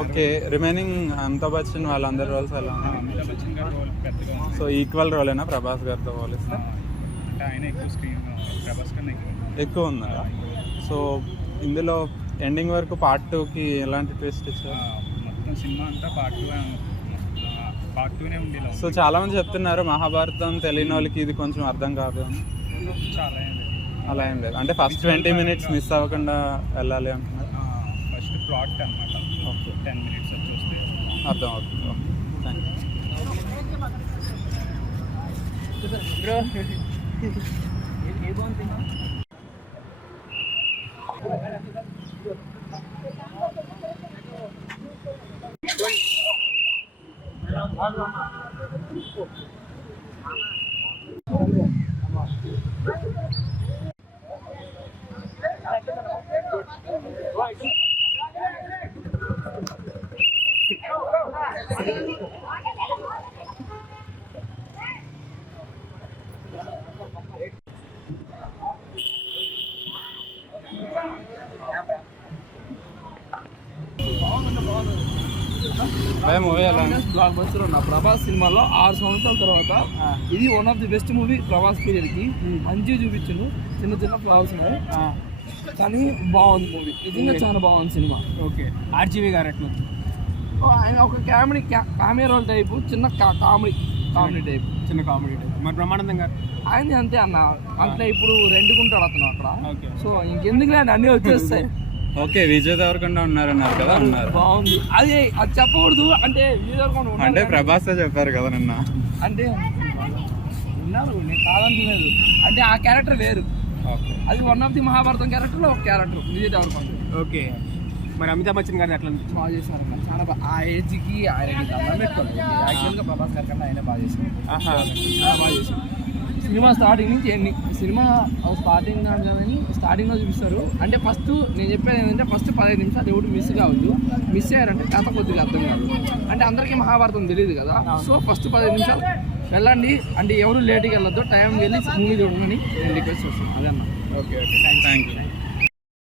Okay, remaining Amitabh Bachchan వాళ్ళందరి roles ఎలా ఉన్నాయి? అమితాబ్ బచ్చన్ గారి రోల్ పెద్దగా ఉంది. సో ఈక్వల్ రోలేనా ప్రభాస్ గారితో పోలిస్తే? అంటే ఆయన ఎక్కువ స్క్రీన్ ప్రభాస్ కన్నా ఎక్కువ ఉందా? సో ఇందులో ఎండింగ్ వరకు పార్ట్ 2కి ఎలాంటి ట్విస్ట్ ఇచ్చారు? మొత్తం సినిమా అంతా పార్ట్ టూనే ఉండేలా సో చాలా మంది చెప్తున్నారు మహాభారతం తెలియని వాళ్ళకి ఇది కొంచెం అర్థం కాదు అని. చాలా ఏం లేదు. అలా ఏం లేదు, అంటే ఫస్ట్ 20 minutes మిస్ అవ్వకుండా వెళ్ళాలి అంటున్నారు. ఫస్ట్ ప్లాట్ అనమాట. ఓకే, 10 minutes వచ్చి వస్తే అర్థం అవుతుంది. Okay, thank you. మూవీ ఎలా ఉంది? బ్లాక్ బస్టర్ ఉన్న ప్రభాస్ సినిమాలో 6 సంవత్సరాల తర్వాత ఇది one of the best movie Prabhas period కి. మంచిగా చూపించిండు, చిన్న చిన్న ఫ్లవర్స్ ఉన్నాయి కానీ బాగుంది మూవీ, నిజంగా చాలా బాగుంది సినిమా. ఓకే, ఆర్జీవి గారు ఎట్లా? ఆయన ఒక కామెడీ రోల్ టైపు, చిన్న కామెడీ టైప్, చిన్న కామెడీ టైప్. మరి బ్రహ్మానందం గారు ఆయన అంతే అన్న, అంటే ఇప్పుడు రెండుకుంటాడు అతను అక్కడ. ఓకే, సో ఇంకెందుకు అన్నీ వచ్చేస్తాయి. ఓకే, విజయ్ దేవరకొండ ఉన్నారన్నారు కదా, ఉన్నారు. బాగుంది, అది చెప్పకూడదు అంటే విజయ్ దేవరకొండ అంటే ప్రభాస్ చెప్పారు కదా నిన్న. అంటే ఉన్నారు, నేను కాదనుకోలేదు, అంటే ఆ క్యారెక్టర్ వేరు. ఓకే, అది వన్ ఆఫ్ ది మహాభారతం క్యారెక్టర్లో ఒక క్యారెక్టర్ విజయ్ దేవరకొండ. ఓకే. మరి అమితాబ్ బచ్చన్ గారిని ఎట్లా? బాగా చేశారు అన్న, చాలా బాగా. ఆ ఏజ్కి ఆయనకి దండం పెట్టుకోలేదు. యాక్చువల్గా ప్రభాస్ గారి కన్నా ఆయన బాగా చేశారు, చాలా బాగా చేశారు. సినిమా స్టార్టింగ్ నుంచి సినిమా స్టార్టింగ్ కానీ స్టార్టింగ్లో చూపిస్తారు. అంటే ఫస్ట్ నేను చెప్పేది ఏంటంటే ఫస్ట్ 15 నిమిషాలు ఎవరు మిస్ కావద్దు. మిస్ అయ్యారంటే కథ కొద్దిగా అర్థం కాదు. అంటే అందరికీ మహాభారతం తెలియదు కదా. సో ఫస్ట్ 15 నిమిషాలు వెళ్ళండి, అంటే ఎవరు లేట్గా వెళ్ళొద్దు, టైంకి వెళ్ళి మూవీ చూడండి నేను రిక్వెస్ట్ చేస్తాను. అదే అన్న. Okay, thank you.